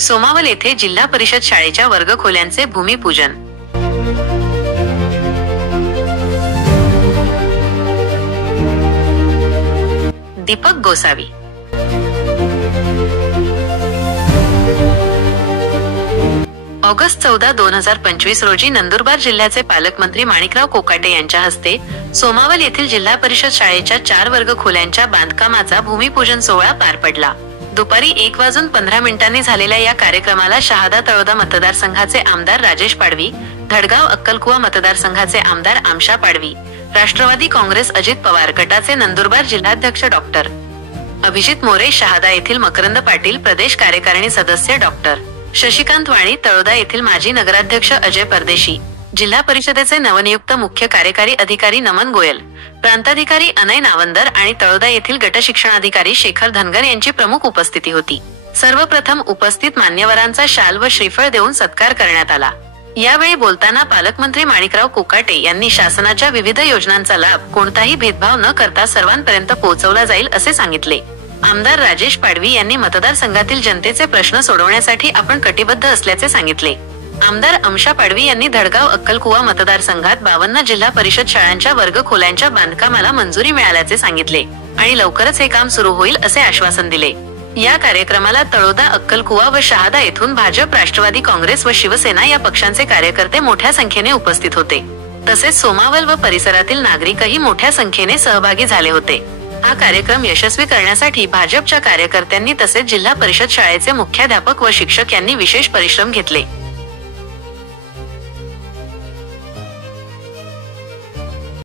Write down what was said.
सोमावल येथे जिल्हा परिषद शाळेच्या वर्गखोल्यांचे भूमिपूजन। दीपक गोसावी। ऑगस्ट 14, 2025 रोजी नंदुरबार जिल्ह्याचे पालकमंत्री माणिकराव कोकाटे यांच्या हस्ते सोमावल येथील जिल्हा परिषद शाळेच्या 4 वर्गखोल्यांच्या बांधकामाचा भूमिपूजन सोहळा पार पडला। दुपारी 1:15 झालेल्या या कार्यक्रमाला शहादा तळोदा मतदारसंघाचे आमदार राजेश पाडवी, धडगाव अक्कलकुवा मतदारसंघाचे आमदार आमशा पाडवी, राष्ट्रवादी काँग्रेस अजित पवार गटाचे नंदुरबार जिल्हाध्यक्ष डॉक्टर अभिजित मोरे, शहादा येथील मकरंद पाटील, प्रदेश कार्यकारिणी सदस्य डॉक्टर शशिकांत वाणी, तळोदा येथील माजी नगराध्यक्ष अजय परदेशी, जिल्हा परिषदेचे नवनियुक्त मुख्य कार्यकारी अधिकारी नमन गोयल, प्रांताधिकारी अनय नावंदर आणि तळोदा येथील गट शिक्षणाधिकारी शेखर धनगर यांची प्रमुख उपस्थिती होती। सर्वप्रथम उपस्थित मान्यवरांचा शाल व श्रीफळ देऊन सत्कार करण्यात आला। यावेळी बोलताना पालकमंत्री माणिकराव कोकाटे यांनी शासनाच्या विविध योजनांचा लाभ कोणताही भेदभाव न करता सर्वांपर्यंत पोहोचवला जाईल असे सांगितले। आमदार राजेश पाडवी यांनी मतदारसंघातील जनतेचे प्रश्न सोडवण्यासाठी आपण कटिबद्ध असल्याचे सांगितले। आमदार आमशा पाडवी यांनी धडगाव अक्कलकुवा मतदारसंघात 52 जिल्हा परिषद शाळांच्या वर्गखोल्यांच्या बांधकामाला मंजुरी मिळाल्याचे सांगितले आणि लवकरच हे काम सुरू होईल असे आश्वासन दिले। या कार्यक्रमाला तळोदा, अक्कलकुवा व शहादा येथून भाजप, राष्ट्रवादी काँग्रेस व शिवसेना या पक्षांचे कार्यकर्ते मोठ्या संख्येने उपस्थित होते। तसेच सोमावल व परिसरातील नागरिकही मोठ्या संख्येने सहभागी झाले होते। हा कार्यक्रम यशस्वी करण्यासाठी भाजपच्या कार्यकर्त्यांनी तसेच जिल्हा परिषद शाळेचे मुख्याध्यापक व शिक्षक यांनी विशेष परिश्रम घेतले।